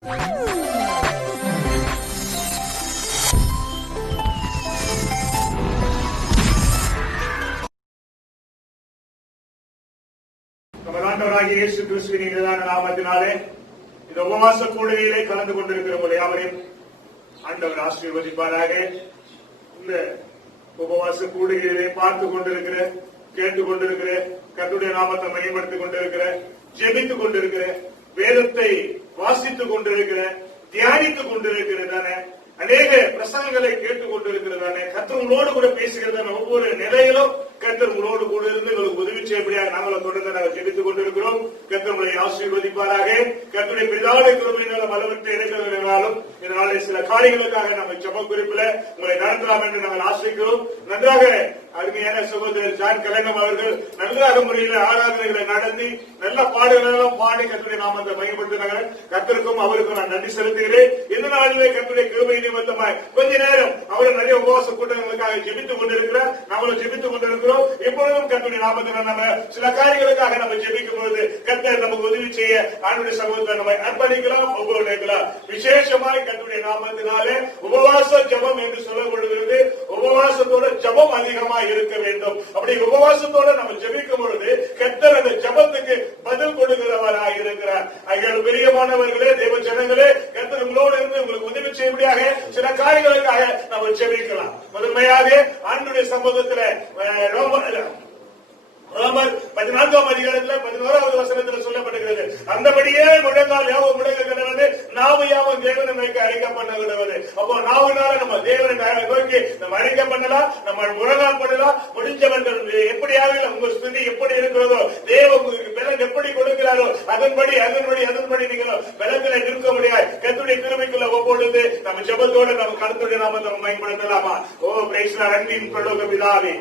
இயேசு கிறிஸ்துவின் இனிதான நாமத்தினாலே இந்த உபவாச கூடுகையிலே கலந்து கொண்டிருக்கிற உங்கள் யாவரையும் ஆண்டவர் ஆசீர்வதிப்பாராக. இந்த உபவாச கூடுகையிலே பார்த்து கொண்டிருக்கிற, கேட்டுக் கொண்டிருக்கிற, கர்த்தருடைய நாமத்தை மையப்படுத்திக் கொண்டிருக்கிற, ஜெபித்துக் கொண்டிருக்கிற, வேதத்தை வாசித்துக் கொண்டிருக்கிற, தியானித்துக் கொண்டிருக்கிறதானே, அநேக பிரசங்கங்களை கேட்டுக் கொண்டிருக்கிறதானே, கர்த்தர் உங்களோடு கூட பேசுகிறதான ஒவ்வொரு நிலையிலும் கர்த்தர் உங்களோடு கூட இருந்து உங்களுக்கு உதவி செய்யப்படியாக நாங்கள் தொடர்ந்து நாங்கள் ஜெபித்துக் கொண்டிருக்கிறோம். கர்த்தர் உங்களை ஆசீர்வதிப்பாராக. கர்த்தருடைய பிதாவுடைய கிருபையினால பலவற்றை இணைக்கிறதுனாலும் இதனால சில காரியங்களுக்காக நாங்கள் ஜெப குறிப்பில் உங்களை நடத்தலாம் என்று நாங்கள் ஆசிக்கிறோம். நன்றாக அருமையான சகோதரர் ஜான் கலங்கம் அவர்கள் நன்றாக முறையில் ஆராதனைகளை நடத்தி நல்ல பாடுகளெல்லாம் பாடி கர்த்தருடைய நாமத்தை மையப்படுத்தினார்கள். கர்த்தருக்கும் அவருக்கும் நான் நன்றி செலுத்துகிறேன். இந்த நாளிலே கர்த்தருடைய கிருபை நிமித்தமாய் கொஞ்ச நேரம் அவர் நிறைய உபவாச கூட்டங்களுக்காக ஜெபித்துக் கொண்டிருக்கிறார். நம்மளும் ஜெபித்துக் கொண்டிருக்கிறோம். இப்பொழுதும் கர்த்தருடைய நாமத்தில் நம்ம சில காரியங்களுக்காக நம்ம ஜெபிக்கும் போது கர்த்தர் நமக்கு உதவி செய்ய ஆண்டுடைய சமூகத்தை நம்ம அர்ப்பணிக்கலாம். ஒவ்வொருக்கலாம் விசேஷமாய் கர்த்தருடைய நாமத்தினாலே உபவாச ஜெபம் என்று சொல்லப்படுகிறது. உபவாசத்தோட ஜெபம் அதிகமாக இருக்க வேண்டும். அப்படி உபவாசத்தோட நம்ம ஜெபிக்கும் பொழுது கர்த்தர் அந்த ஜெபத்துக்கு பதில் கொடுக்கிறவராக இருக்கிறார். ஐயர் பிரியமானவர்களே, தேவ ஜனங்களே, கர்த்தர் உங்களோடு இருந்து உங்களுக்கு உதவி செய்யும்படியாக சில காரியங்களுக்காக நம்ம ஜெபிக்கலாம். முதன்மையாக ஆண்டுடைய சமூகத்தில் ரோமர் 14ஆம் அதிகாரத்தில் 11வது வசனத்தில் சொல்லப்படுகிறது. அந்தபடியே முழங்கால் யாவும் முழங்க கிடவது, நாவு யாவும் தேவனை நோக்கி அழைக்கப்பட கிடவது. அப்போ நாவுனால நம்ம தேவனை நோக்கி நம்ம அழைக்க பண்ணலாம், நம்ம முழங்கால் பண்ணலாம். முடிஞ்சவர்கள் எப்படியாக உங்க ஸ்திதி எப்படி இருக்கிறதோ, தேவ பலன் எப்படி கொடுக்கிறாரோ அதன்படி நீங்கள் பலங்களை நிற்க முடியாது. கர்த்தருடைய கிருபைக்குள்ள ஒவ்வொழுது நம்ம ஜெபத்தோடு நம்ம கர்த்தருடைய நாமத்தை பயன்படுத்தலாமா? ஓ பிரைஸ் தி அன்பின் பரலோக பிதாவே,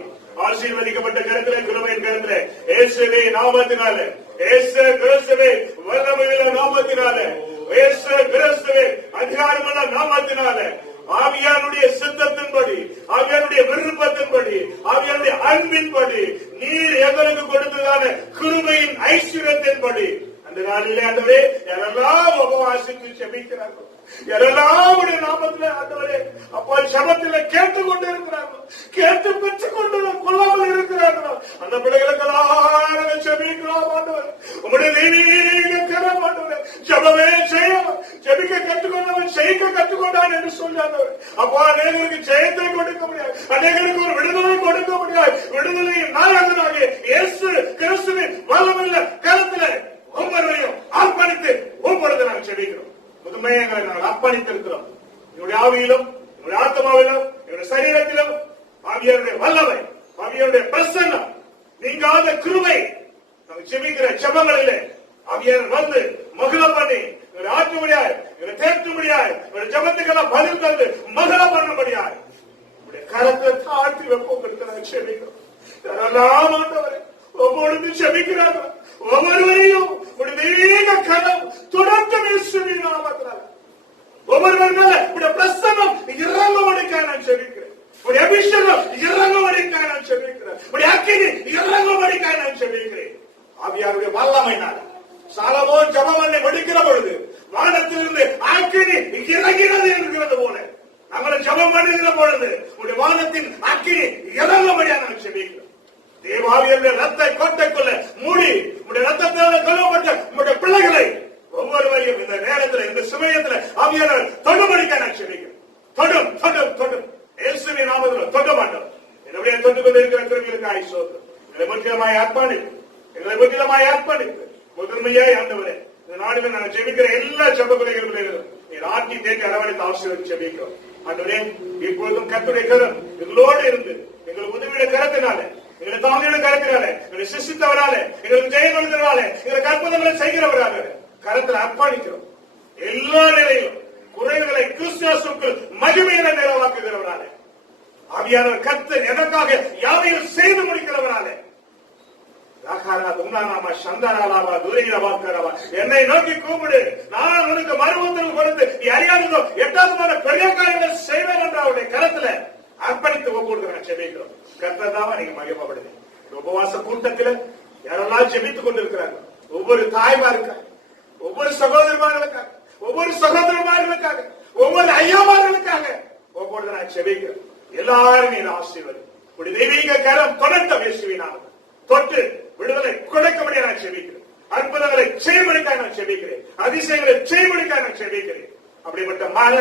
ஆசீர்வதிக்கப்பட்ட கருத்திலே கிருபையின் கருத்திலே இயேசுவே நாமத்தினாலே, இயேசு கிறிஸ்துவே வல்லமையுள்ள நாமத்தினாலே, இயேசு கிறிஸ்துவே அதிகாரமுள்ள நாமத்தினாலே, ஆவியானுடைய சித்தத்தின்படி, ஆவியானுடைய விருப்பத்தின்படி, ஆவியானுடைய அன்பின்படி, நீர் எங்களுக்கு கொடுத்ததான கிருபையின் ஐஸ்வர்யத்தின்படி அந்த நாளிலே ஆண்டவரே யாரெல்லாம் உபவாசித்து ஜெபிக்கிறார்கள், யாரெல்லாம் நாமத்தில் ஆண்டவரே அப்பா ஜெபத்தில் கேட்டுக் கொண்டு இருக்கிறார்கள், கேட்டு பெற்றுக் கொண்டு கொள்ளாமல் இருக்கிறார்கள், அந்த பிள்ளைகளுக்கெல்லாம் ஜெபிக்கலாம் ஆண்டவர். உங்களுடைய தெய்வீக கரம் ஆண்டவர் ஜெபமே செய்ய ஜெபிக்க கற்றுக்கொண்டவன் செய்ய கற்றுக்கொண்டான் என்று சொன்னார். அப்பா அநேகருக்கு ஜெயத்தை கொடுக்க முடியாது, அநேகருக்கு ஒரு விடுதலை கொடுக்க முடியாது. விடுதலையின் நாயகனாக இயேசு கிறிஸ்துவின் வல்லமையுள்ள கரத்தில் ஒவ்வொருவரையும் அர்ப்பணித்து ஒவ்வொருவரை நாங்கள் செபிக்கிறோம். புதுமையாக நாங்கள் அர்ப்பணித்திருக்கிறோம். என்னுடைய ஆவியிலும், என்னுடைய ஆத்மாவிலும், என்னுடைய சரீரத்திலும் ஆவியாருடைய வல்லமை, ஆவியாருடைய பிரசன்னம், நீங்காத கிருபை நாங்கள் செபிக்கிற ஜெபங்களிலே ஆவியார் வந்து மகிழ பண்ணி ஆற்ற முடியாது, தேர்த்த முடியாது, ஜெபத்துக்கெல்லாம் பதில் தந்து மகிழ பண்ண முடியாது. கரத்தை தாழ்த்தி வெப்பம் செபிக்கிறோம். யாரெல்லாம் ஆண்டவரை ஒவ்வொரு செபிக்கிறார்கள், ஒவ்வொருவரையும் கரம் தொடர்ந்து ஒவ்வொருவர்கள் பிரசனம் இறங்குவதற்காக நான் செபிக்கிறேன். அபிஷேகம் இறங்குவதற்காக நான் செபிக்கிறேன். அக்கினி இறங்குவதற்காக நான் செபிக்கிறேன். ஆவியாருடைய வல்லமையினால சாலமோன் ஜெபம் முடிக்கிற பொழுது வானத்திலிருந்து அக்கினி இறங்கினது இருக்கிறது போல நம்மளை ஜெபம் பண்ணுகிற பொழுது உடைய வானத்தின் அக்கினி இறங்கும்படியாக நான் செபிக்கிறேன். தேவாவியருடைய ரத்த கோட்டைக்குள்ள மூடி உடைய ரத்தத்தால் கொல்லப்பட்ட உங்களுடைய பிள்ளைகளை ஒவ்வொருவரையும் இந்த நேரத்தில், இந்த சமயத்தில் ஆவியானவர் தொடும்படிக்க நான் செபிக்கிறேன். தொடும் தொடும் தொடும் இயேசுவின் நாமத்தில் தொட மாட்டோம். என்னுடைய தொட்டு கொண்டிருக்கிற கிருபைகளுக்கு ஆயுசோத்திரம். எங்களை முற்றிலுமாய் அர்ப்பணிப்பு, எங்களை முற்றிலுமாய் அர்ப்பணிப்பு. முதன்மையாய் ஆண்டவரே, இந்த நாடுகள் நாங்கள் செபிக்கிற எல்லா ஜெப பிள்ளைகளும் நீர் ஆட்டி தேடி அரவணைத்து ஆசீர்வதித்து செபிக்கிறோம். ஆண்டவரே, இப்பொழுதும் கர்த்தருடைய கரம் எங்களோடு இருந்து எங்களுக்கு உதவியுடைய கரத்தினாலே, எங்களை தாமியோட கருத்தினாலே, எங்களை சிசித்தவராலே, எங்களுக்கு ஜெயம் கொடுக்கிறவராலே, எங்களுக்கு அற்புதங்களை செய்கிறவராக கரத்தில் அர்ப்பணிக்கிறோம். எல்லா நிலையிலும் குறைகளை கிறிஸ்துவுக்குள் மகிமையை நிறைவாக்குகிறவராலே, ஆவியானவர் கர்த்தர் எனக்காக யாவையும் செய்து முடிக்கிறவராலே, என்னை நோக்கி கூப்பிடு, நான் உனக்கு மறுபத்திரம் கொடுத்து அறியாததோ 8வது பெரிய காரியங்கள் செய்வேன் என்ற அவருடைய கரத்தில் அர்ப்பணித்து ஒவ்வொரு செபிக்கிறோம். கர்த்தர் தான் நீங்க மகிமைப்படுது. உபவாச கூட்டத்தில் யாரெல்லாம் ஜெபித்துக் கொண்டிருக்கிறார்கள், ஒவ்வொரு தாய்மாருக்காக, ஒவ்வொரு சகோதரர்களுக்காக, ஒவ்வொரு சகோதரமார்களுக்காக, ஒவ்வொரு ஐயாமார்களுக்காக ஒவ்வொரு நான் செபிக்கிறேன். எல்லாரும் நீர் ஆசீர்வதி. உடைய தெய்வீக கரம் தொடர்ந்த இயேசுவினால் தொட்டு விடுதலை கொடுக்கபடி நான் செபிக்கிறேன். அற்புதங்களை செய்வதற்காக நான் செபிக்கிறேன். அதிசயங்களை செய்வதற்காக நான் செபிக்கிறேன். அப்படிப்பட்ட மக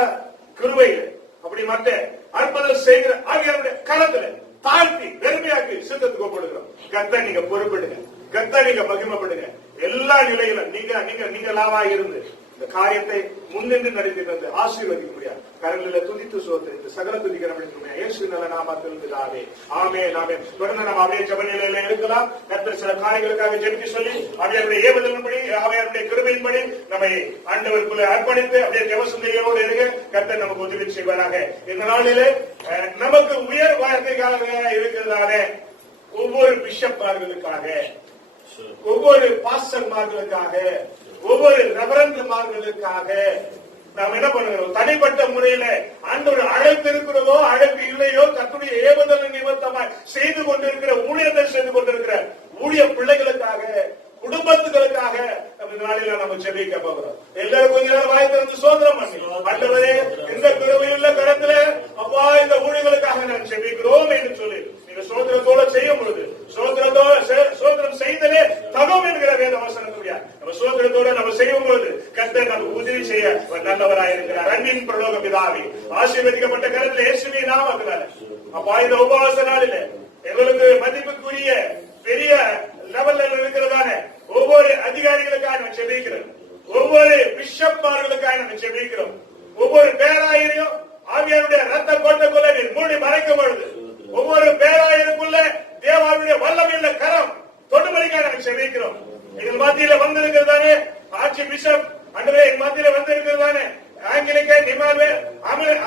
கிருபையில அப்படிப்பட்ட அற்புதம் செய்கிற ஆகியோருடைய கரத்துல தாழ்த்தி வெறுமையாக்கி சித்தத்துக்கு ஒப்படுகிறோம். கர்த்தர் நீங்க பொறுப்பிடுங்க, கர்த்தர் நீங்க மகிமைப்படுங்க. எல்லா நிலையிலும் நீங்க லாவாக இருந்து இந்த காரியத்தை முன்னின்று நடத்தி தந்து ஆசீர்வதிக்க முடியாது. கரங்களில் துதித்து சோதரித்து சகல துதிக்கிறோம். இயேசு நல்ல நாமத்தில் ஆமே ஆமே. தொடர்ந்து நம்ம அப்படியே ஜெப நிலையில இருக்கலாம். கர்த்தர் சில காரியங்களுக்காக ஜெபிக்க சொல்லி அவருடைய ஏவுதலின்படி அவருடைய கிருபையின்படி நம்மை ஆண்டவருக்குள்ள அர்ப்பணித்து அப்படியே ஜெப சிந்தையோடு இருக்க கர்த்தர் நமக்கு உதவி செய்வாராக. இந்த நாளிலே நமக்கு உயர் வாழ்க்கைக்காக இருக்கிறதான ஒவ்வொரு பிஷப்மார்களுக்காக, ஒவ்வொரு பாஸ்டர்மார்களுக்காக, ஒவ்வொரு ரெவரண்ட்மார்களுக்காக நாம் என்ன பண்ணுகிறோம்? தனிப்பட்ட முறையில ஆண்டவர் அழைப்பு இருக்கிறதோ அழைப்பு இல்லையோ கர்த்தருடைய ஏவுதல் நிமித்தமாய் செய்து கொண்டிருக்கிற ஊழியத்தை செய்து கொண்டிருக்கிற ஊழிய பிள்ளைகளுக்காக, குடும்பத்துகளுக்காக இந்த நாளில நம்ம செபிக்க போகிறோம். எல்லாரும் கொஞ்ச நேரம் வாய் திறந்து சோதனம் பண்ணி, ஆண்டவரே இந்த கிருபையுள்ள கரத்துல அப்பா இந்த ஊழியர்களுக்காக நான் செபிக்கிறோம் என்று சொல்லி நீங்க சோதனத்தோட செய்யும் பொழுது சோதனம் செய்தலே தகும் என்கிற வேத வசனத்துடைய நம்ம சோதனத்தோட நம்ம செய்யும் பொழுது கர்த்தர் நமக்கு உதவி செய்ய நல்லவராக இருக்கிறார். அன்பின் பரலோக பிதாவே, ஆசீர்வதிக்கப்பட்ட கரத்துல இயேசுவின் நாமத்தினால அப்பா இந்த உபவாச நாளில எங்களுக்கு மதிப்புக்குரிய பெரிய லெவல்ல இருக்கிறதான ஒவ்வொரு அதிகாரிகளுக்காக நம்ம செபிக்கிறோம். ஒவ்வொரு பிஷப்மார்களுக்காக நம்ம செபிக்கிறோம். ஒவ்வொரு பேராயரையும் ஆவியாருடைய ரத்த கோட்டைக்குள்ள நீர் மூடி மறைக்கும் பொழுது ஒவ்வொரு பேராயருக்குள்ள தேவாவுடைய வல்லமையுள்ள கரம் தொடுமணிக்காக நம்ம செபிக்கிறோம். எங்கள் மத்தியில வந்திருக்கிறதானே ஆட்சி பிஷப் அன்றே எங்கள் மத்தியில வந்திருக்கிறதானே Anglican Emmanuel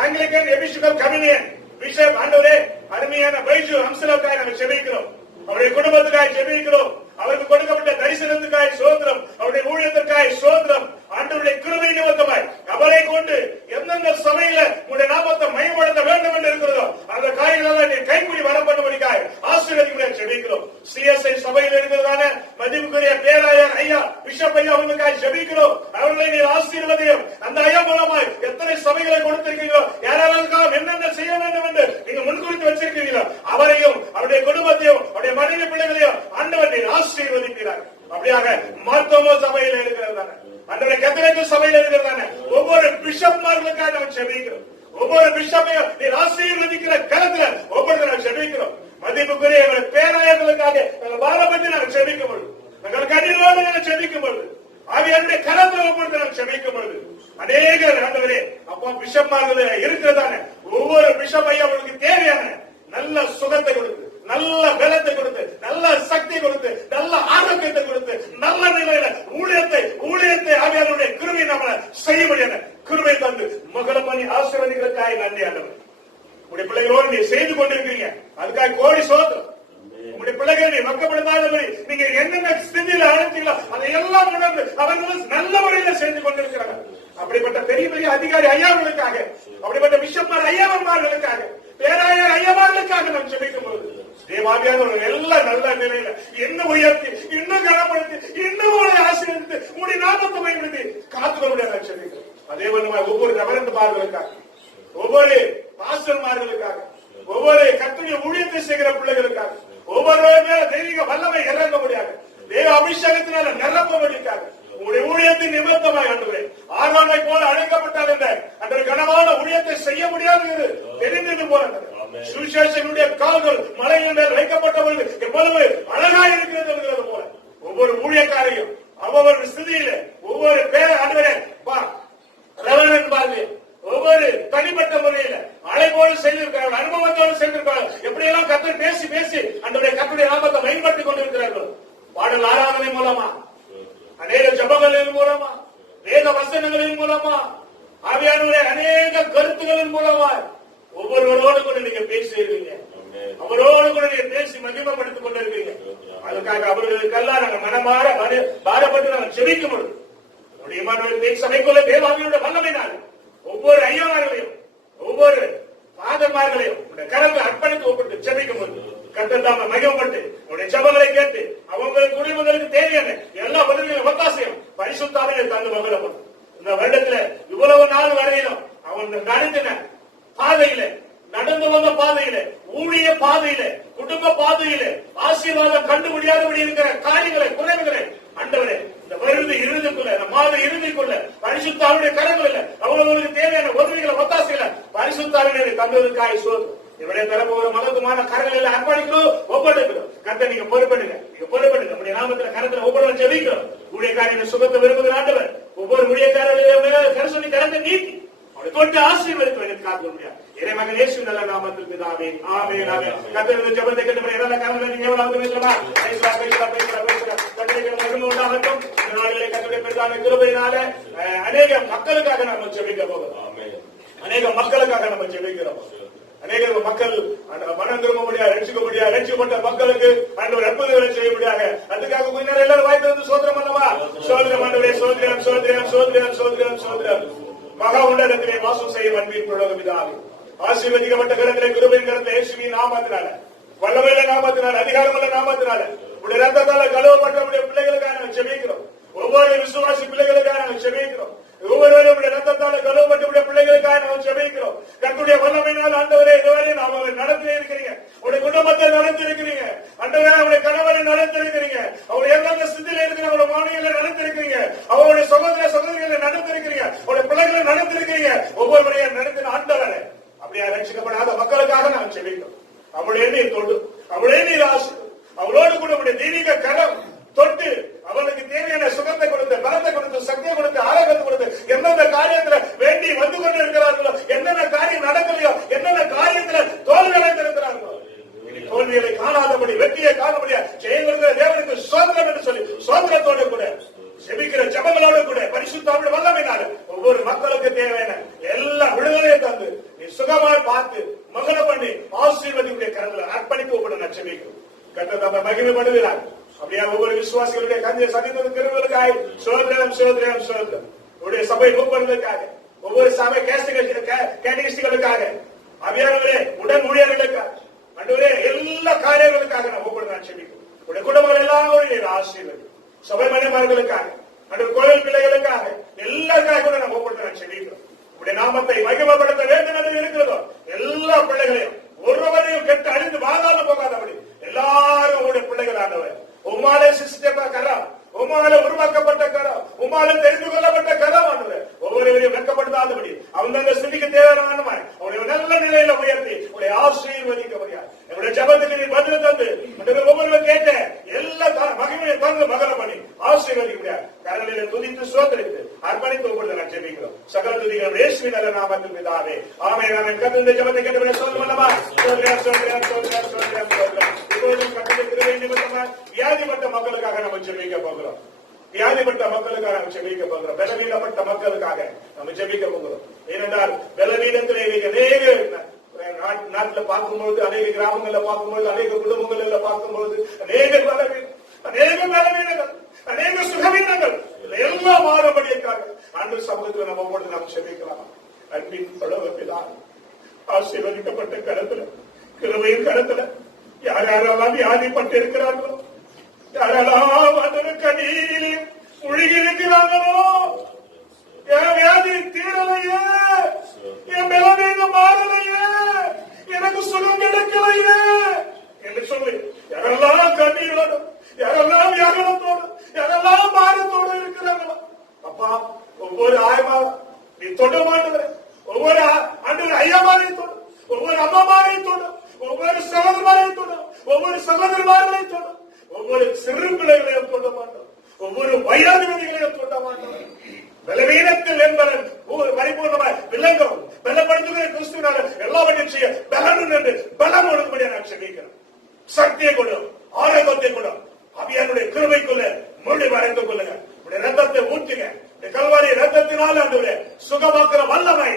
Anglican episcopal communion bishop ஆண்டவரே அருமையான பைஜு அம்சலவுக்காக நம்ம செபிக்கிறோம். அவருடைய குடும்பத்துக்காக செபிக்கிறோம். அவருக்கு கொடுக்கப்பட்ட தரிசனத்துக்காக சோதரம், அவருடைய ஊழியத்திற்காக சோதரம். ஆண்டவருடைய கிருபை நிமித்தமாய் அவரை கொண்டு எந்தெந்த சபையில உங்களுடைய நாமத்தை மையப்படுத்த வேண்டும் என்று இருக்கிறதோ அந்த காரியங்களெல்லாம் நீ கைக்கூலி வர பண்ணும்படிக்காக ஆசீர்வதிக்க செபிக்கிறோம். சிஎஸ்ஐ சபையில் இருக்கிறதான மதிப்புக்குரிய பேராயர் ஐயா பிஷப் ஐயா அவர்களுக்காக செபிக்கிறோம். அவர்களை நீ ஆசீர்வதியும். அந்த ஐயா மூலமாய் எத்தனை சபைகளை கொடுத்திருக்கீங்களோ, யாராலும் என்னென்ன செய்ய வேண்டும் என்று நீங்க முன்குறித்து வச்சிருக்கீங்களோ அவரையும் அவருடைய குடும்பத்தையும் அவருடைய மனைவி பிள்ளைகளையும் ஆண்டவர் நீர் ஆசீர்வதிக்கிறார். அப்படியாக மருத்துவ சபையில இருக்கிறதான அன்றைய கத்தோலிக்க சபையில இருக்கிறதான ஒவ்வொரு பிஷப்மார்களுக்காக நம்ம செபிக்கிறோம். ஒவ்வொரு பிஷப்பையும் நீர் ஆசீர்வதிக்கிற கரத்துல ஒவ்வொரு நாம் செபிக்கிறோம். மதிப்புக்குரிய எங்களுடைய பேராயர்களுக்காக எங்கள் பாரபட்சத்தை நாங்கள் செபிக்கும் பொழுது, எங்கள் கண்ணீரோடு நாங்கள் செபிக்கும் பொழுது, ஆவியாருடைய கரத்துல ஒவ்வொரு நாம் செபிக்கும் பொழுது அநேக ஆண்டவரே அப்பா பிஷப்மார்கள் இருக்கிறதான ஒவ்வொரு பிஷப்பையும் அவர்களுக்கு தேவையான நல்ல சுகத்தை கொடுத்து, நல்ல பலத்தை கொடுத்து, நல்ல சக்தி கொடுத்து, நல்ல ஆரோக்கியத்தை கொடுத்து, நல்ல நிலையில ஊழியத்தை ஆவியாருடைய கிருபை நாம செய்ய முடியாது. கிருபை தந்து மகளம் பண்ணி ஆசீர்வதிக்கிறதுக்காக நன்றி ஆண்டவர். உங்களுடைய பிள்ளைகளோடு நீ செய்து கொண்டிருக்கீங்க, அதுக்காக கோடி சோதரம். உங்களுடைய பிள்ளைகளை நீ மக்கப்படுத்தாதபடி நீங்க என்னென்ன ஸ்திதியில அழைச்சீங்களோ அதையெல்லாம் உணர்ந்து அவர்கள் நல்ல முறையில செய்து கொண்டிருக்கிறாங்க. அப்படிப்பட்ட பெரிய பெரிய அதிகாரி ஐயாவர்களுக்காக, அப்படிப்பட்ட பிஷப்மார் ஐயாவர்களுக்காக, பேராயர் ஐயாவர்களுக்காக நாம் செபிக்கும் போது தேவாவியானவர்கள் எல்லாம் நல்ல நிலையில இன்னும் உயர்த்தி, இன்னும் கனப்படுத்தி, இன்னும் ஆசீர்வதித்து உங்களுடைய நாமத்தை பயன்படுத்தி காத்துக்கொள்ள நான் செபிக்கிறேன். அதே போல ஒவ்வொரு ரெவரண்ட்மார்களுக்காக, ஒவ்வொரு பாஸ்டர்மார்களுக்காக, ஒவ்வொரு கர்த்தருடைய ஊழியத்தை செய்கிற பிள்ளைகளுக்காக, ஒவ்வொருவருமே தெய்வீக வல்லமை இறங்க முடியாது, தேவ அபிஷேகத்தினால நிரப்பபடிக்காக உங்களுடைய ஊழியத்தின் நிமித்தமாய் ஆண்டவரே ஆர்வனை போல அழைக்கப்பட்டால் என்ற அந்த கனமான ஊழியத்தை செய்ய முடியாது தெரிந்தது போல சுவிசேஷனுடைய கால்கள் மலையின் மேல் வைக்கப்பட்டவர்கள் எவ்வளவு அழகாக இருக்கிறது போல ஒவ்வொரு ஊழியக்காரையும் ஒவ்வொரு ஸ்திதியில ஒவ்வொரு பேர் ஆண்டவரே ஒவ்வொரு தனிப்பட்ட முறையில அழைப்போடு செய்திருக்கிறார்கள், அனுபவத்தோடு செய்திருக்கிறார்கள். எப்படியெல்லாம் கர்த்தர் பேசி பேசி அன்றைய கர்த்தருடைய நாமத்தை பயன்படுத்திக் கொண்டிருக்கிறார்கள். பாடல் ஆராதனை மூலமா, அநேக ஜபங்களின் மூலமா, வேத வசனங்களின் மூலமா, ஆவியானவருடைய அநேக கருத்துக்களின் மூலமா ஒவ்வொருவரோடு கூட நீங்க பேசியிருக்கீங்க. அவரோடு கூட நீங்க பேசி மகிமைப்படுத்திக் கொண்டிருக்கீங்க. அதுக்காக அவர்களுக்கெல்லாம் நாங்கள் மனமாற பாரப்பட்டு நாங்கள் செபிக்க முடியும். சபைக்குள்ள தேவாவியோட வல்லமையினால் ஒவ்வொரு ஐயமார்களையும் ஒவ்வொரு பாதமார்களையும் கரங்களை அர்ப்பணித்து ஒப்பிட்டு செபிக்க முடியும். கர்த்தர் தாம மகிமைப்பட்டு உடைய ஜபங்களை கேட்டு அவங்களுக்கு குடும்பங்களுக்கு தேவையான எல்லா உதவிகளும் ஒத்தாசையும் பரிசுத்தாவிலே தந்து மகிழப்படும். இந்த வருடத்துல வரையிலும் அவன் நடத்தின பாதையில, நடந்து வந்த பாதையில, ஊழிய பாதையில, குடும்ப பாதையில ஆசீர்வாதம் கண்டு முடியாதபடி இருக்கிற காரியங்களை, குறைவுகளை ஆண்டவரே இந்த வருது இறுதிக்குள்ள, இந்த மாத இறுதிக்குள்ள பரிசுத்தாவினுடைய கரங்கள் அவங்களுக்கு தேவையான உதவிகளை, ஒத்தாசைகளை பரிசுத்தாவினை தந்ததுக்காய் சோறு இவருடைய தரப்போகிற மகத்துவமான கரங்களை அர்ப்பணிக்கிறோம், ஒப்படைக்கிறோம். கர்த்தர் நீங்க பொறுப்படுங்க, நீங்க பொறுப்படுங்க. நம்முடைய நாமத்துல கரத்துல ஒவ்வொரு ஜெபிக்கிறோம். ஊழியக்காரர்கள் சுகத்தை விரும்புகிற ஆண்டவர் ஒவ்வொரு ஊழியக்காரர்களையும் கரசொல்லி கரத்தை நீட்டி அவரை தொட்டு ஆசீர்வதித்து காக்க முடியாது. இறைமகன் இயேசு நல்ல நாமத்தில் பிதாவே, ஆமென், ஆமென். கர்த்தருடைய ஜெபத்தை கேட்டு எல்லா காரணங்களும் நீங்க எவ்வளவு பேசலாமா? கர்த்தருக்கு மகிமை உண்டாகட்டும். இந்த நாளிலே கர்த்தருடைய பெரிதான கிருபையினால அநேக மக்களுக்காக நம்ம ஜெபிக்க போகிறோம். அநேக மக்களுக்காக நம்ம ஜெபிக்கிறோம். அநேக மக்கள் மனம் திரும்ப முடியாது, ரட்சிக்க முடியாது. ரட்சிக்கப்பட்ட மக்களுக்கு ஆண்டவர் அற்புதங்களை செய்ய முடியாது. அதுக்காக கொஞ்ச நேரம் எல்லாரும் வாய்ப்பு வந்து சோதரம் அல்லவா? சோதரம் ஆண்டவரே, சோதரம் சோதரம் சோதரம் சோதரம் சோதரம். மகா உன்னதத்திலே வாசம் செய்யும் அன்பின் பிதாவே, ஆசீர்வதிக்கப்பட்ட கரத்திலே, கிருபையின் கரத்திலே, இயேசுவின் நாமத்தினால, வல்லமையுள்ள நாமத்தினால, அதிகாரமுள்ள நாமத்தினால, உடைய ரத்தத்தால கழுவப்பட்ட உடைய பிள்ளைகளுக்காக நாங்கள் ஜெபிக்கிறோம். ஒவ்வொரு விசுவாசி பிள்ளைகளுக்காக நாங்கள் ஜெபிக்கிறோம். ஒவ்வொருவரும் ரத்தத்தால கழுவப்பட்ட பிள்ளைகளுக்காக நாம் ஜெபிக்கிறோம். கர்த்தருடைய வல்லமையினால் ஆண்டவரே இதுவரை நாம் அவரை நடத்தி இருக்கிறீங்க, உடைய குடும்பத்தை நடத்தி இருக்கிறீங்க, ஆண்டவரே அவருடைய கணவனை நடத்தி இருக்கிறீங்க, அவருடைய எல்லா ஸ்திதியில இருக்கிற அவருடைய மாநிலங்களை நடத்தி இருக்கிறீங்க, அவருடைய சகோதர சகோதரிகளை நடத்தி இருக்கிறீங்க, அவருடைய பிள்ளைகளை நடத்தி இருக்கிறீங்க. ஒவ்வொருவரையும் நடத்தின ஆண்டவரே அப்படியே ரட்சிக்கப்படாத மக்களுக்காக நாம் ஜெபிக்கிறோம். அவளுடைய நீர் தொண்டு, அவளுடைய நீர் ஆசை, அவளோடு கூட உடைய தெய்வீக கரம் தொட்டு அவளுக்கு தேவையான சுகத்தை கொடுத்து, பலத்தை கொடுத்து, சக்தியை கொடுத்து, ஆரோக்கியத்தை கொடுத்து, எந்தெந்த காரியத்துல வேண்டி வந்து கொண்டு இருக்கிறார்களோ, என்னென்ன காரியம் நடக்கலையோ, என்னென்ன காரியத்துல தோல்வி அடைந்திருக்கிறார்களோ, தோல்விகளை காணாதபடி, வெற்றியை காணபடியா ஜெயங்களுடைய தேவனுக்கு சோதனம் என்று சொல்லி சோதனத்தோடு கூட செபிக்கிற ஜபங்களோடு கூட பரிசுத்தாவின் வல்லமையினால ஒவ்வொரு மக்களுக்கு தேவையான எல்லா விடுதலையை தந்து நீ சுகமாய் பார்த்து மகன பண்ணி ஆசீர்வதியுடைய கரங்களை அர்ப்பணித்து ஒவ்வொரு நச்சமிக்கும் கர்த்தர் நம்ம மகிமைப்படுகிறார். அப்படியா ஒவ்வொரு விசுவாசிகளுடைய கஞ்சை சந்தித்ததுக்காக சோதரம் சோதரம் சோதரம் உடைய சபை மூப்பர்களுக்காக, ஒவ்வொரு சபை கேட்டகிஸ்டுகளுக்காக, அபியானவரே உடன் ஊழியர்களுக்காக, அன்றுவரே எல்லா காரியங்களுக்காக நான் ஒவ்வொரு நான் செபிக்கும். உடைய குடும்பங்கள் எல்லாரும் ஆசீர்வதி, சபை மனிதர்களுக்காக, அன்று கோயில் பிள்ளைகளுக்காக, எல்லாருக்காக கூட நான் ஒவ்வொரு நான் செபிக்கிறோம். உடைய நாமத்தை மகிமைப்படுத்த வேண்டும் என்று இருக்கிறதோ எல்லா பிள்ளைகளையும் ஒருவரையும் கெட்டு அழிந்து வாழாமல் போகாதபடி எல்லாரும் உடைய பிள்ளைகள் ஆண்டவர் உமாலே சிருஷ்டிக்கப்பட்ட கரம், உமால உருவாக்கப்பட்ட கரம், உமால தெரிந்து கொள்ளப்பட்ட கரம் ஆண்டவர் ஒவ்வொருவரையும் வெட்கப்படுத்தாதபடி அவங்க ஸ்திதிக்கு தேவையானமாய் அவருடைய நல்ல நிலையில உயர்த்தி உடைய ஆசீர்வதிக்க முடியாது. என்னுடைய ஜபத்துக்கு நீ பதில் தந்து ஒவ்வொருவர் கேட்ட எல்லா மகிமையை தந்து மகன பண்ணி ஆசீர்வதிக்க முடியாது. கரங்களிலே துதித்து சோதரித்து அர்ப்பணித்து ஒவ்வொரு நான் ஜெபிக்கிறோம். சகல துதிகள் இயேசுவின் நல்ல நாமத்தில் பிதாவே, ஆமென், ஆமென். கர்த்தருடைய ஜபத்தை கேட்டவரே சொல்லுவல்லவா? சோதரம் சோதரம் சோதரம் சோதரம் சோதரம். இப்பொழுதும் கர்த்தருடைய கிருபை நிமித்தமாக வியாதிப்பட்ட மக்களுக்காக நம்ம ஜெபிக்க போகிறோம். வியாதிப்பட்ட மக்களுக்காக நம்ம ஜெபிக்க போகிறோம். பலவீனப்பட்ட மக்களுக்காக நம்ம ஜெபிக்க போகிறோம். ஏனென்றால் பலவீனத்திலே அநேக நாட்டில் பார்க்கும்பொழுது, அநேக கிராமங்கள்ல பார்க்கும்பொழுது, அநேக குடும்பங்கள்ல பார்க்கும்பொழுது அநேக பலவீனங்கள், அநேக சுகவீனங்கள் எல்லாம் மாறுபடியாக அன்று சமூகத்தில் நம்ம போட்டு நாம் ஜெபிக்கலாம். அன்பின் பலவப்பிதான் ஆசீர்வதிக்கப்பட்ட கரத்துல, கிருபையின் கரத்துல யார் யாரெல்லாம் வியாதிப்பட்டு இருக்கிறார்களோ, யாரெல்லாம் அந்த கண்ணீரில் முழுகி இருக்கிறார்களோ, என் வியாதி தீரலையே, என் பலவீனம் மாறலையே, எனக்கு சுகம் கிடைக்கலையே என்று சொல்லி யாரெல்லாம் கண்ணீரோடு, யாரெல்லாம் வியாகலத்தோடு, யாரெல்லாம் பாரத்தோடு இருக்கிறார்களோ, அப்பா ஒவ்வொரு ஆயமாவும் நீ தொட மாட்டுகிற, ஒவ்வொரு ஆண்டு ஐயமாரையும் தொடும், ஒவ்வொரு அம்மாமாரையும் தொடும், ஒவ்வொரு சகோதரமாரையும் தொடும், ஒவ்வொரு சகோதரமாரையும் தொடும், ஒவ்வொரு சிறு பிள்ளைகளையும் தொட மாட்டோம், ஒவ்வொரு வயதாதிபதிகளையும் தொட மாட்டோம். பலவீனத்தில் என்பதன் பரிபூர்ணமாய் விளங்கும் பலப்படுத்துகிற கிறிஸ்துவினால எல்லாவற்றையும் செய்ய பலன் என்று பலம் ஒழுங்குபடியா நான் செபிக்கிறேன். சக்தியை கொடு, ஆரோக்கியத்தை கொடு, அபியானுடைய கிருபைக்குள்ள மூடி மறைத்துக் கொள்ளுங்க. ரத்தத்தை ஊற்றுங்க. கல்வாரி ரத்தத்தினால் ஆண்டவரே சுகமாக்குற வல்லமை,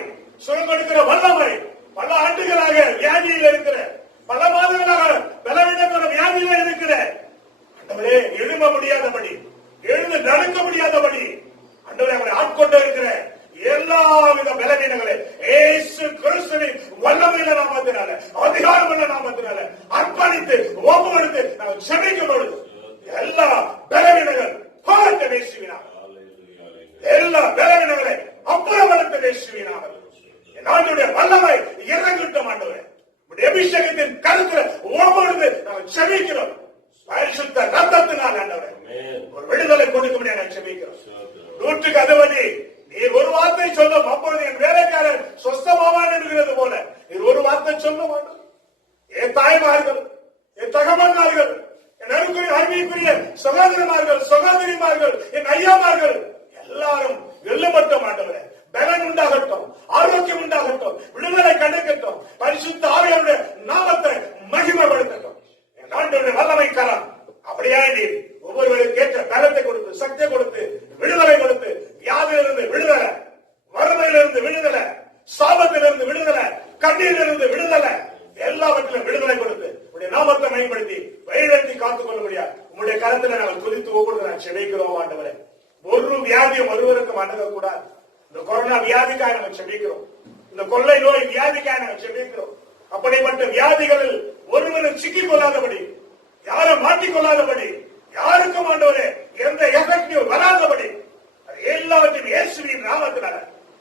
சுகம் கொடுக்கிற வல்லமை, பல ஆண்டுகளாக வியாதியில் இருக்கிற, பல மாதங்களாக பலவீனமான வியாதியில இருக்கிற ஆண்டவரே எழும்ப முடியாதபடி, எழுந்து நடக்க முடியாதபடி ஆண்டவரே அவரை ஆட்கொண்டு இருக்கிற எல்லாவித பலவீனங்களை இயேசு கிறிஸ்துவின் வல்லமையில நாமத்தினால, அதிகாரமுள்ள நாமத்தினால அர்ப்பணித்து ஒப்புக்கொடுத்து நாம் ஜெபிக்கும் பொழுது எல்லா பலவீனங்கள் போராட்ட பேசுகிறார். எல்லா பலவீனங்களை அப்புறப்படுத்த இயேசுவின் நாமத்தில் என் ஆண்டவருடைய வல்லமை இறங்கட்டும் ஆண்டவரே. உம்முடைய அபிஷேகத்தின் கருத்துல ஓடுது நாங்கள் செபிக்கிறோம். பரிசுத்த ரத்தத்தினால் ஆண்டவரே ஒரு விடுதலை கொடுக்க முடியாது நாங்கள் செபிக்கிறோம். 100க்கு அதிபதி நீர் ஒரு வார்த்தை சொல்லும், அப்பொழுது என் வேலைக்காரன் சொஸ்தமாவான் என்கிறது போல நீர் ஒரு வார்த்தை சொல்ல மாட்டோம். என் தாய்மார்கள், என் தகவல்மார்கள், என் அறிவிக்குரிய சகோதரமார்கள், சகோதரிமார்கள், என் ஐயாமார்கள் எல்லாரும் வெல்லப்பட்ட மாட்டவரே பலன் உண்டாகட்டும், ஆரோக்கியம் உண்டாகட்டும், விடுதலை கிடைக்கட்டும், பரிசுத்த ஆவியாருடைய நாமத்தை மகிமைப்படுத்தட்டும். என் ஆண்டவருடைய வல்லமை கரம் அப்படியே நீர் ஒவ்வொருவருக்கு ஏற்ற பலத்தை கொடுத்து, சக்தியை கொடுத்து, விடுதலை கொடுத்து, வியாதியிலிருந்து விடுதலை, வறுமையிலிருந்து விடுதலை, சாபத்திலிருந்து விடுதலை, கண்ணீரிலிருந்து விடுதலை, எல்லாவற்றிலும் விடுதலை கொடுத்து உடைய நாமத்தை மேம்படுத்தி வழிநடத்தி காத்துக் கொள்ள முடியாது. உங்களுடைய கருத்துல நாங்கள் துதித்து ஒவ்வொரு நான் செபிக்கிறோம் ஆண்டவரே. ஒரு வியாதியும் ஒருவருக்கும் அணுகக்கூடாது. இந்த கொரோனா வியாதிக்காக நாங்கள் செபிக்கிறோம். இந்த கொள்ளை நோய் வியாதிக்காக நாங்கள் செபிக்கிறோம். அப்படிப்பட்ட வியாதிகளில் ஒருவரும் சிக்கிக் கொள்ளாதபடி, யாரும் மாட்டிக்கொள்ளாதபடி, யாருக்கும் ஆண்டவரே எந்த எஃபெக்டிவ் வராதபடி எல்லாவற்றையும் இயேசுவின் நாமத்தினால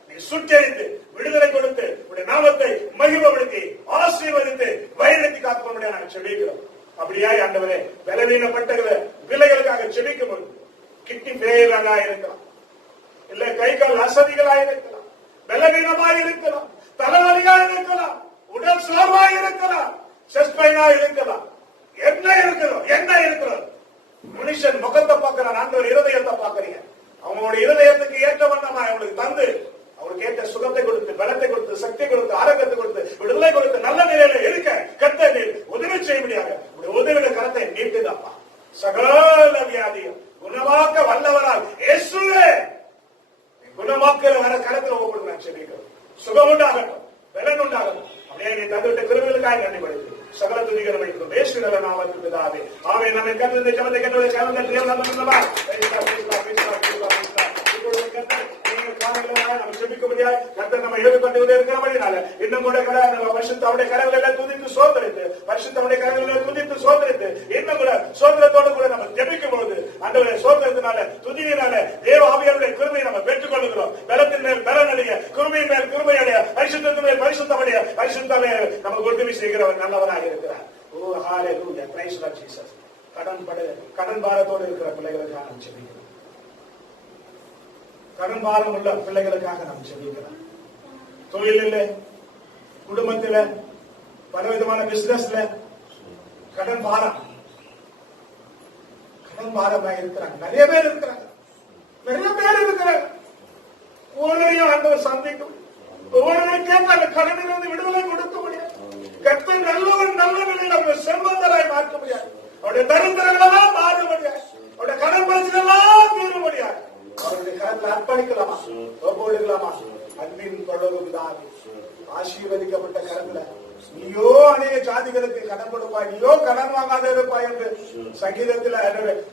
நீ சுட்டெரித்து விடுதலை கொடுத்து உடைய நாமத்தை மகிமைப்படுத்தி ஆசீர்வதித்து வழிநடத்தி காத்துக் கொள்ள நாங்கள் செபிக்கிறோம். அப்படியாய் ஆண்டவரே பலவீனப்பட்ட பிள்ளைகளுக்காக செபிக்கும் போது கிட்னி ஃபெயிலாக இருக்கலாம், இல்ல கை கால் அசதிகளாக இருக்கலாம், பலவீனமாக இருக்கலாம், தலைவலியாக இருக்கலாம், உடல் சோர்வாக இருக்கலாம், செஸ்ட் பெயினா இருக்கலாம், என்ன இருக்கிறோம் மனுஷன் முகத்தை பார்க்கிறான், ஆண்டவர் இருதயத்தை பார்க்கிறீங்க. அவங்களோட இருதயத்துக்கு ஏற்ற வண்ணமா அவங்களுக்கு தந்து அவங்களுக்கு ஏற்ற சுகத்தை கொடுத்து, பலத்தை கொடுத்து, சக்தி கொடுத்து, ஆரோக்கியத்தை கொடுத்து, விடுதலை கொடுத்து, நல்ல நிலையில இருக்க கர்த்தர் உதவி செய்ய முடியாது. உதவியோட கரத்தை நீட்டுதாப்பா. சகல வியாதியும் குணமாக்க வல்லவரால் இயேசுவே குணமாக்கல வர கரத்துல ஒவ்வொரு செபிக்கிறோம். சுகம் உண்டாகட்டும், பலன் உண்டாகட்டும். அப்படியே நீ தந்துவிட்ட கிருபைகளுக்காக நன்றிப்படுத்து. சகல துதிகளை வைக்கிறோம் இயேசுவின் நாமத்தில் பிதாவே ஆமென். நம்மை கர்த்தர் இந்த ஜெபத்தை கேட்டவரே கரங்களை தேவன் நாமத்தினால நம்ம செபிக்க முடியாது. கர்த்தர் நம்ம ஏற்றுக்கொண்டு இருக்கிறபடினால இன்னும் கூட பரிசுத்தமுடைய கரங்களை துதித்து சோதரித்து, பரிசுத்தமுடைய கரங்களை துதித்து சோதரித்து, இன்னும் கூட சோதரத்தோடு கூட நம்ம ஜெபிக்கும் பொழுது ஆண்டவரே சோதரத்தினால துதியினால தேவ ஆவியாருடைய கிருபையை நம்ம பெற்றுக் கொள்கிறோம். பலத்தின் மேல் பலனடைய, கிருபையின் மேல் கிருபையடைய, பரிசுத்தத்தின் மேல் பரிசுத்தமடைய, பரிசுத்தமே நமக்கு உதவி செய்கிறவர் நல்லவராக இருக்கிறார். ஓ ஹalleluya, praise the Lord Jesus. கடன் பாரத்தோடு இருக்கிற பிள்ளைகளுக்காக நாம் செபிக்கிறோம். கடன் பாரம் உள்ள பிள்ளைகளுக்காக நாம் செபிக்கிறோம். தொழிலில், குடும்பத்தில், பலவிதமான பிசினஸ்ல கடன் பாரமாக இருக்கிறாங்க. நிறைய பேர் இருக்கிறாங்க. ஒவ்வொருவரையும் ஆண்டவர் சந்திக்கும். ஒவ்வொருவருக்கே அந்த கடனிலிருந்து விடுதலை கொடுக்க முடியாது. கர்த்தர் நல்லவன், நல்ல நிலையில் அவங்க செல்வந்தராய் மாற்ற முடியாது. அவருடைய தரித்திரங்களெல்லாம் மாற முடியாது. அவருடைய கடன் பிரச்சனைலாம் தீர முடியாது. அவருடைய கரத்தில் அர்ப்பணிக்கலாமா, ஒப்புக்கொடுக்கலாமா? அன்பின் தொடர்புதான் ஆசீர்வதிக்கப்பட்ட கரத்துல நீயோ அநேக ஜாதிகளுக்கு கடன் கொடுப்பாய், நீயோ கடன் வாங்காத இருப்பாய் என்று சங்கீதத்தில்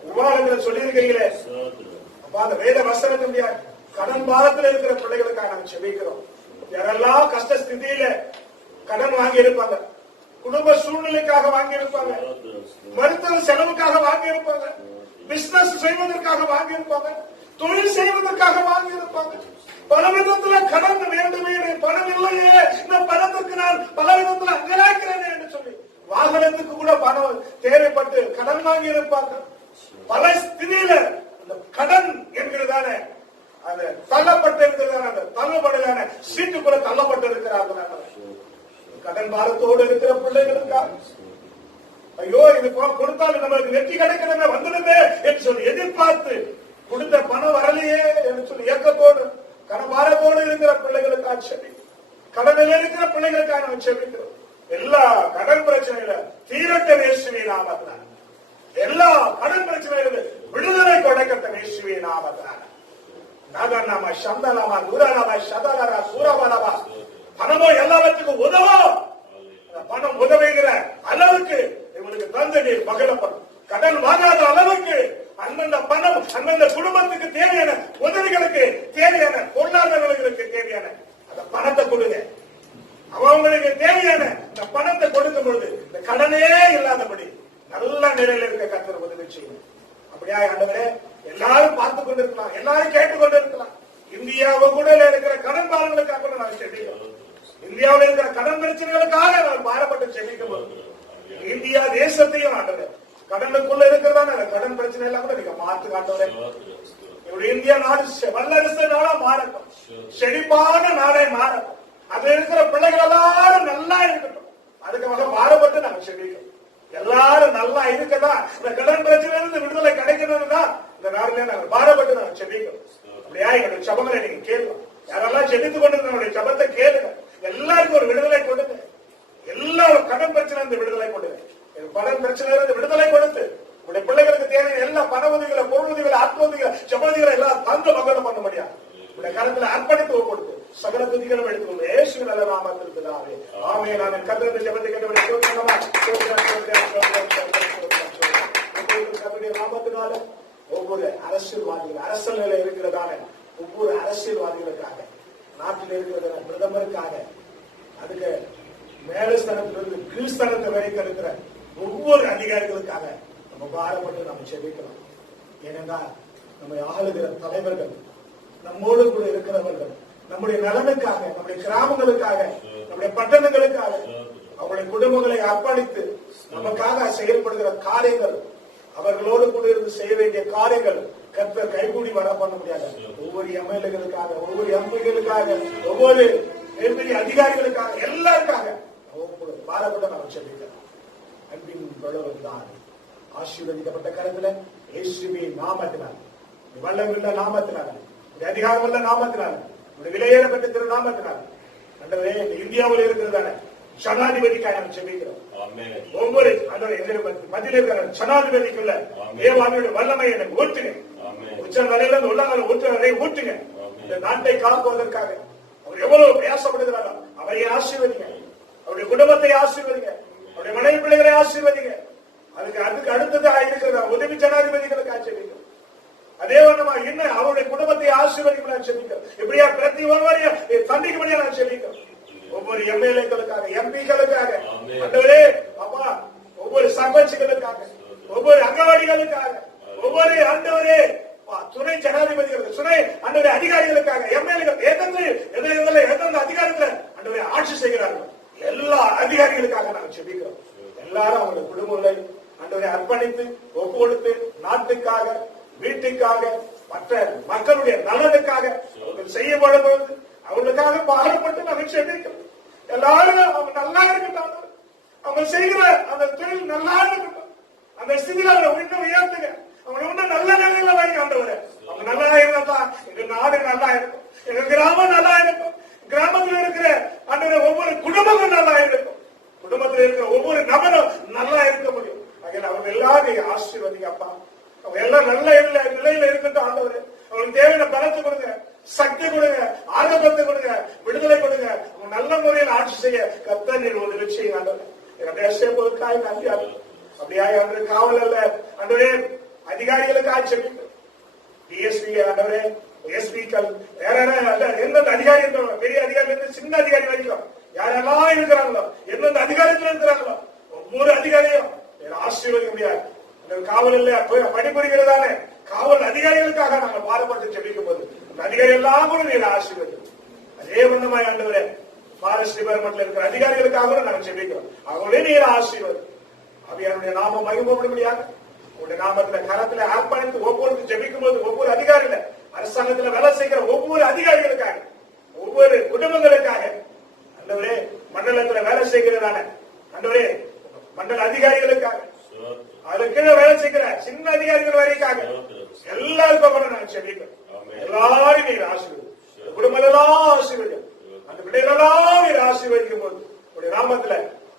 விவாதங்களை சொல்லியிருக்கிறீங்களே. அப்ப அந்த வேத வசனத்தினுடைய கடன் பாரத்தில் இருக்கிற பிள்ளைகளுக்காக நாங்கள் செபிக்கிறோம். யாரெல்லாம் கஷ்ட ஸ்திதியில கடன் வாங்கி இருப்பாங்க, குடும்ப சூழ்நிலைக்காக வாங்கி இருப்பாங்க, மருத்துவ செலவுக்காக வாங்கி இருப்பாங்க, பிசினஸ் செய்வதற்காக வாங்கி இருப்பாங்க, தொழில் செய்வதற்காக வாங்கி இருப்பாங்க. பல விதத்துல கடன் வேண்டுமே, பணம் இல்லையே, இந்த பணத்துக்கு நான் பல விதத்துல அங்கலாக்கிறேன் என்று சொல்லி வாகனத்துக்கு கூட பணம் தேவைப்பட்டு கடன் வாங்கி இருப்பாங்க. பல ஸ்திதியில அந்த கடன் என்கிறதான அந்த தள்ளப்பட்டு இருக்கிறதான அந்த தள்ளப்படுதான சீட்டுக்குள்ள தள்ளப்பட்டு இருக்கிறார்கள். கடன் பாரத்தோடு இருக்கிற பிள்ளைகளுக்காக ஐயோ இது கொடுத்தாலும் நம்மளுக்கு வெற்றி கிடைக்கிறத வந்துடுமே என்று சொல்லி எதிர்பார்த்து கொடுத்த பணம் வரலையே என்று சொல்லி இயக்கத்தோடு கடன் பாரத்தோடு இருக்கிற பிள்ளைகளுக்காக செபி, கடனில் இருக்கிற பிள்ளைகளுக்காக நம்ம செபிக்கிறோம். எல்லா கடன் பிரச்சனையில தீரட்ட இயேசுவின் நாமத்தினால, எல்லா கடன் பிரச்சனையில விடுதலை கொடுக்கட்ட இயேசுவின் நாமத்தினால நாகநாம சந்தலாமா தூராலாமா சதலாரா சூரபாலாமா பணமோ எல்லாவற்றுக்கும் உதவும். பணம் உதவுகிற அளவுக்கு இவனுக்கு தந்து நீர் மகிழப்படும். கடன் வாங்காத அளவுக்கு அந்தந்த பணம் அந்தந்த குடும்பத்துக்கு தேவையான உதவிகளுக்கு தேவையான பொருளாதாரங்களுக்கு தேவையான அந்த பணத்தை கொடுங்க. அவங்களுக்கு தேவையான இந்த பணத்தை கொடுக்கும் பொழுது இந்த கடனே இல்லாதபடி நல்ல நிலையில இருக்க கர்த்தர் உதவி செய்யும். அப்படியா ஆண்டவரே, எல்லாரும் பார்த்துக் கொண்டிருக்கலாம், எல்லாரும் கேட்டுக் கொண்டிருக்கலாம். இந்தியாவை கூட இருக்கிற கடன் பாரங்களுக்காக கூட நாங்கள் செபிக்கிறோம். இந்தியாவில் இருக்கிற கடன் பிரச்சனைகளுக்காக நாங்கள் பாரப்பட்டு செபிக்கிறோம். இந்தியா தேசத்தையும் ஆண்டவர் கடனுக்குள்ள இருக்கிறதான கடன் பிரச்சனை எல்லாம் கூட நீங்க மாற்று காட்டுவதே. இந்தியா நாடு வல்லரசு நாடா மாறட்டும், செழிப்பான நாடே மாறட்டும். அதுல இருக்கிற பிள்ளைகள் எல்லாரும் நல்லா இருக்கட்டும். அதுக்காக பாரப்பட்டு நாங்கள் செபிக்கிறோம். எல்லாரும் நல்லா இருக்கதான், இந்த கடன் பிரச்சனை இருந்து விடுதலை கிடைக்கணும்னு தான் இந்த நாடுல நாங்கள் பாரப்பட்டு நாங்கள் செபிக்கிறோம். அப்படியா எங்களுடைய சபங்களை நீங்க கேளுங்க. யாரெல்லாம் செபித்துக் கொண்டு சபத்தை கேளுங்க. எல்லாருக்கும் ஒரு விடுதலை கொடுங்க. எல்லாரும் கடன் பிரச்சனை இருந்து விடுதலை கொடுங்க. கடன் பிரச்சனை இருந்து விடுதலை கொடுத்து உங்களுடைய பிள்ளைகளுக்கு தேவையான எல்லா பண உதவிகளை, பொருள் உதவிகளை, ஆத்ம உதவிகளை, சபதிகளை எல்லாம் தந்து மகனம் பண்ண முடியாது. உங்களுடைய கருத்துல அர்ப்பணித்து கொடுத்து சகல துதிகளும் எடுத்துக்கொண்டு இயேசு நல்ல நாமத்திற்கு தாவே ஆமே. நான் கர்த்தருடைய ஜெபத்தை கேட்டபடி நாமத்தினால ஒவ்வொரு அரசியல்வாதிகள் அரசியல் இருக்கிறதான ஒவ்வொரு அரசியல்வாதிகளுக்காக, நாட்டில் இருக்கிற பிரதமருக்காக, அதுக்கு மேலஸ்தானத்திலிருந்து கீழ்ஸ்தானத்தை வரைக்கும் இருக்கிற ஒவ்வொரு அதிகாரிகளுக்காக நம்ம பாரப்பட்டு நம்ம செபிக்கலாம். ஏனென்றால் நம்மை ஆளுகிற தலைவர்கள், நம்மோடு கூட இருக்கிறவர்கள் நம்முடைய நலனுக்காக, நம்முடைய கிராமங்களுக்காக, நம்முடைய பட்டணங்களுக்காக, அவருடைய குடும்பங்களை அர்ப்பணித்து நமக்காக செயல்படுகிற காரியங்கள், அவர்களோடு கூட இருந்து செய்ய வேண்டிய காரியங்கள் கர்த்தர் கைகூடி வர பண்ண முடியாது. ஒவ்வொரு எம்எல்ஏகளுக்காக, ஒவ்வொரு எம்பிகளுக்காக, ஒவ்வொரு பெரிய அதிகாரிகளுக்காக, எல்லாருக்காக பாரப்பட நாம் செபிக்கிறோம். அன்பின் தான் ஆசீர்வதிக்கப்பட்ட கருத்துல இயேசுவின் நாமத்தினால், வல்லமுள்ள நாமத்தினால், அதிகாரம் உள்ள நாமத்தினால், விலையேறப்பட்ட திரு நாமத்தினால் அண்டவரே இந்தியாவில் இருக்கிறதான ஜனாதிபதிக்காக நாம் செபிக்கிறோம். ஒவ்வொரு மத்தியில் இருக்கிற ஜனாதிபதிக்குள்ள தேவானுடைய வல்லமை எனக்கு ஊற்றுங்க. உச்ச நிலையில உள்ளாங்க ஊற்று நிலையை ஊற்றுங்க. இந்த நாட்டை காக்குவதற்காக அவர் எவ்வளவு பிரயாசப்படுகிறாரோ அவரை ஆசீர்வதிங்க. அவருடைய குடும்பத்தை ஆசீர்வதிங்க. அவருடைய மனைவி பிள்ளைகளை ஆசீர்வதிங்க. அதுக்கு அடுத்ததாக இருக்கிற உதவி ஜனாதிபதிகளுக்கு ஆச்சரியம். அதே வண்ணமா இன்னும் அவருடைய குடும்பத்தை ஆசீர்வதிக்க நான் செபிக்கிறோம். இப்படியா பிரதி ஒருவரையும் சந்திக்கும்படியா நான் செபிக்கிறோம். ஒவ்வொரு எம்எல்ஏக்களுக்காக, எம்பிக்களுக்காக, ஆண்டவரே அப்பா, ஒவ்வொரு சர்பஞ்சுகளுக்காக, ஒவ்வொரு அங்கவாடிகளுக்காக, ஒவ்வொரு ஆண்டவரே துணை ஜனாதிபதிகளுக்கு, துணை ஆண்டவரே அதிகாரிகளுக்காக, எம்எல்ஏக்கள் எந்தெந்த அதிகாரத்தில் ஆண்டவரே ஆட்சி செய்கிறார்கள் எல்லா அதிகாரிகளுக்காக நாங்கள் செபிக்கிறோம். எல்லாரும் அவங்களுடைய குடும்பங்களை ஆண்டவரை அர்ப்பணித்து ஒப்பு கொடுத்து நாட்டுக்காக, வீட்டுக்காக, மற்ற மக்களுடைய நலனுக்காக அவர்கள் செய்யப்படுவது அவர்களுக்காக பாடுபட்டு நாங்கள் செபிக்கிறோம். எல்லாரும் அவங்க நல்லா இருக்கட்டும், அவங்க செய்கிற அந்த தொழில் நல்லா இருக்கட்டும், அந்த ஸ்திதியில அவங்க இன்னும் உயர்த்துங்க, அவங்க இன்னும் நல்ல நிலையில வைங்க. ஆண்டவரே அவங்க நல்லா இருந்தா எங்க நாடு நல்லா இருக்கும், எங்க கிராமம் நல்லா இருக்கும், கிராமத்தில் இருக்கிற ஆண்டவரே ஒவ்வொரு குடும்பமும் நல்லா இருக்கும், குடும்பத்தில் இருக்கிற ஒவ்வொரு நபரும் நல்லா இருக்க முடியும். அவங்க எல்லாரும் ஆசீர்வதிங்க அப்பா. அவங்க எல்லாம் நல்ல நிலையில இருக்கட்டும் ஆண்டவரே. அவங்களுக்கு தேவையான பலத்தை கொடுங்க, சக்தி கொடுங்க, ஆரோக்கியத்தை கொடுங்க, விடுதலை கொடுங்க. அவங்க நல்ல முறையில் ஆட்சி செய்ய கர்த்தர் நீர் உதவி செய்யுங்க ஆண்டவரே. பேசுவதற்காக நன்றி. அப்படியா அன்று காவல் அல்ல ஆண்டவரே அதிகாரிகளுக்கு ஆட்சேபிக்கும் டிஎஸ்பி ஆண்டவரே, எஸ்பிக்கள் வேற எந்தெந்த அதிகாரி பெரிய அதிகாரி இருந்து சின்ன அதிகாரி வரைக்கும் யாரெல்லாம் இருக்கிறாங்களோ, எந்தெந்த அதிகாரத்தில் இருக்கிறாங்களோ ஒவ்வொரு அதிகாரியும் ஆசீர்வதிக்க முடியாது. காவல் இல்ல பணிபுரிகிறதான காவல் அதிகாரிகளுக்காக நாங்கள் பாடுபட்டு செபிக்கும் போது அந்த அதிகாரி எல்லாம் கூட நீங்க ஆசீர்வதிக்கும். அதே வண்ணமாய் ஆண்டவரே ஃபாரஸ்ட் டிபார்ட்மெண்ட்ல இருக்கிற அதிகாரிகளுக்காக நாங்கள் செபிக்கிறோம். அவங்களே நீங்க ஆசீர்வதி. அவையாருடைய நாமம் மகிமைப்படும்படியாக உங்களுடைய நாமத்துல கரத்துல அர்ப்பணித்து ஒவ்வொரு ஜெபிக்கும் போது ஒவ்வொரு அதிகாரியில அரசாங்கத்தில் வேலை செய்கிற ஒவ்வொரு அதிகாரிகளுக்காக, ஒவ்வொரு குடும்பங்களுக்காக ஆண்டவரே, மண்டலத்தில் வேலை செய்கிறதான ஆண்டவரே மண்டல அதிகாரிகளுக்காக, அதுக்கு கீழே வேலை செய்கிற சின்ன அதிகாரிகள் வரைக்காக எல்லாருக்கும் நாங்கள் செபிக்கிறோம். எல்லாரும் நீங்க ஆசீர்வதி, குடும்பம் எல்லாம் ஆசீர்வதியும், அந்த பிள்ளைகளெல்லாம் நீங்க ஆசீர்வதிக்கும் போது உங்களுடைய நாமத்துல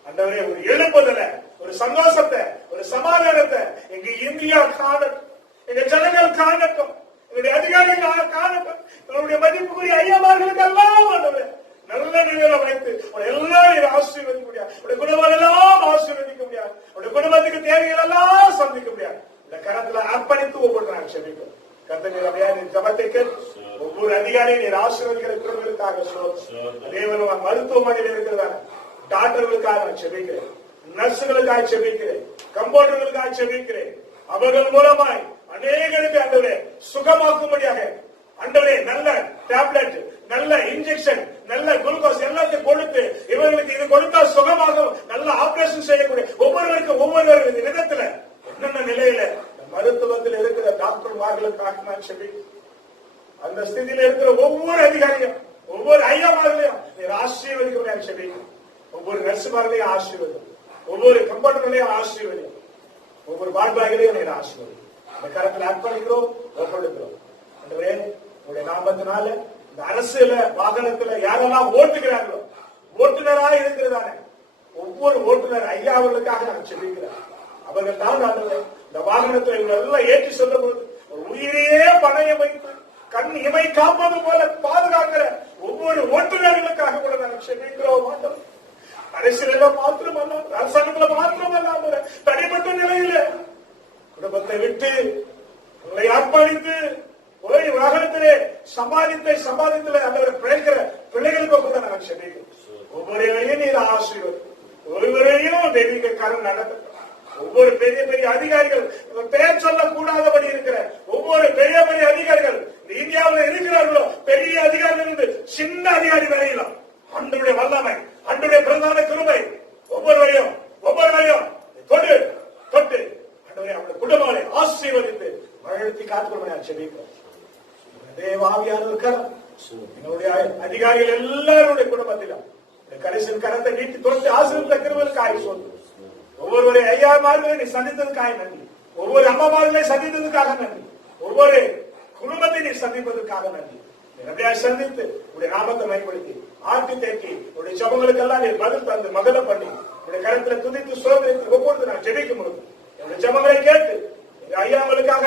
ஆண்டவரே ஒரு எழுப்புதலை, ஒரு சந்தோஷத்தை, ஒரு சமாதானத்தை எங்க இந்தியா காணட்டும், எங்க ஜனங்கள் காணட்டும், எங்களுடைய அதிகாரிகள் காணட்டும், எங்களுடைய மதிப்புக்குரிய ஐயாமார்களுக்கு எல்லாம் நல்ல நிலையில வைத்து எல்லாரும் ஆசீர்வதிக்க முடியாது, குடும்பம் எல்லாம் ஆசீர்வதிக்க முடியாது, குடும்பத்துக்கு தேவைகள் எல்லாம் சந்திக்க முடியாது. இந்த கரத்துல அர்ப்பணித்து ஒவ்வொரு நாள் செபிக்கிறோம். கர்த்தர் அப்படியா ஜபத்தை கேட்டு ஒவ்வொரு அதிகாரியும் நீர் ஆசீர்வதிக்கிற குடும்பங்களுக்காக தேவன் மருத்துவமனையில் இருக்கிறதான டாக்டர்களுக்காக நான் செபிக்கிறேன், நர்ஸுகளுக்காக செபிக்கிறேன், கம்பவுண்டர்களுக்காக செபிக்கிறேன். அவர்கள் மூலமாய் அநேகருக்கு ஆண்டவரே சுகமாக்கும்படியாக ஆண்டவரே நல்ல டேப்லெட், நல்ல இன்ஜெக்ஷன், நல்ல குளுக்கோஸ் எல்லாத்தையும் கொடுத்து இவர்களுக்கு இது கொடுத்தா சுகமாகும், நல்ல ஆபரேஷன் செய்யக்கூடிய ஒவ்வொருவருக்கும் ஒவ்வொரு விதத்துல என்னென்ன நிலையில மருத்துவத்தில் இருக்கிற டாக்டர்மார்களுக்காக நான் செபிக்கிறேன். அந்த ஸ்திதியில இருக்கிற ஒவ்வொரு அதிகாரியும் ஒவ்வொரு ஐயாமார்களையும் நீர் ஆசீர்வதிக்க செபிக்கிறேன். ஒவ்வொரு நர்சுமார்களையும் ஆசீர்வதிக்கும், ஒவ்வொரு கம்பவுண்டர்களையும் ஆசீர்வதிக்கும், ஒவ்வொரு வாழ்வாய்களையும் நீர் ஆசீர்வதிக்கும். இந்த கரத்தில் அர்ப்பணிக்கிறோம், ஒப்படைக்கிறோம். ஆண்டவரே உங்களுடைய நாமத்தினால இந்த அரசுல வாகனத்துல யாரெல்லாம் ஓட்டுகிறார்களோ, ஓட்டுநராக இருக்கிறதான ஒவ்வொரு ஓட்டுநர் ஐயா அவர்களுக்காக நான் செபிக்கிறேன். அவர்கள் தான் இந்த வாகனத்தை எல்லாம் ஏற்றி செல்ல பொழுது உயிரையே பணையம் வைத்து கண் இமை காப்பது போல பாதுகாக்கிற ஒவ்வொரு ஓட்டுநர்களுக்காக கூட நாங்கள் செபிக்கிறோம். அரசியல மாத்திரமல்ல, அரசாங்கத்துல மாத்திரமல்ல, தனிப்பட்ட நிலையில குடும்பத்தை விட்டு உங்களை அர்ப்பணித்து ஒரு வாகனத்திலே சம்பாதித்துல அந்த பிழைக்கிற பிள்ளைகளுக்கு கூட நாங்கள் செபிக்கிறோம். ஒவ்வொருவரையும் நீர் ஆசீர்வதி, ஒருவரையும் தெய்வீக கரம் நடத்த, ஒவ்வொரு பெரிய பெரிய அதிகாரிகள் பெயர் சொல்லக்கூடாதபடி இருக்கிற ஒவ்வொரு பெரிய பெரிய அதிகாரிகள் இந்தியாவில் இருக்கிறார்களோ, பெரிய அதிகாரிகள் இருந்து சின்ன அதிகாரி வரையிலும் அன்றைய வல்லமை, அன்றைய பிரதான கிருபை ஒவ்வொருவரையும் தொட்டு அன்றைய அவருடைய குடும்பங்களை ஆசீர்வதித்து வழிநடத்தி காத்துக்கொள்ள செபிக்கிறோம். தேவாவியானவர் கரம் என்னுடைய அதிகாரிகள் எல்லாருடைய குடும்பத்திலும் கடைசியின் கரத்தை நீட்டி தொட்டு ஆசீர்வதித்த கிருபைக்காக சொல்லு. ஒவ்வொரு ஐயாமார்களை நீ சந்தித்ததுக்காக நன்றி, ஒவ்வொரு அம்மாமார்களை சந்தித்ததுக்காக நன்றி, ஒவ்வொரு குடும்பத்தை நீ சந்திப்பதற்காக நன்றி. எப்படியா சந்தித்து உடைய நாமத்தை பயன்படுத்தி ஆட்டி தேக்கி உடைய ஜபங்களுக்கெல்லாம் நீ பதில் தந்து மகள பண்ணி உடைய கருத்துல துதித்து சோதனைத்து ஒவ்வொரு நான் ஜெபிக்க முடியும். என்னுடைய ஜபங்களை கேட்டு ஐயாங்களுக்காக,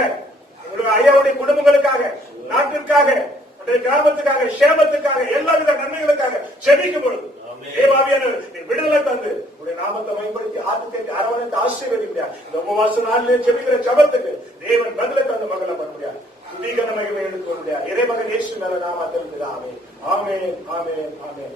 எங்களுடைய ஐயாவுடைய குடும்பங்களுக்காக, நாட்டிற்காக, கிராமத்துக்காக, சேமத்துக்காக, எல்லாவித நன்மைகளுக்காக ஜெபிக்கும் பொழுது விடுதலை தந்து உடைய நாமத்தை பயன்படுத்தி ஆத்து தேடி அரவணைத்து ஆசீர்வதிக்க முடியாது. இந்த உபவாச நாளிலே ஜெபிக்கிற ஜபத்துக்கு தேவன் பதிலை தந்து மகளை பண்ண முடியாது. துதிகன மகிமை எடுத்துக்க முடியாது. இறைமகன் இயேசு மேல நாமத்தில் ஆமென், ஆமென், ஆமென், ஆமென்.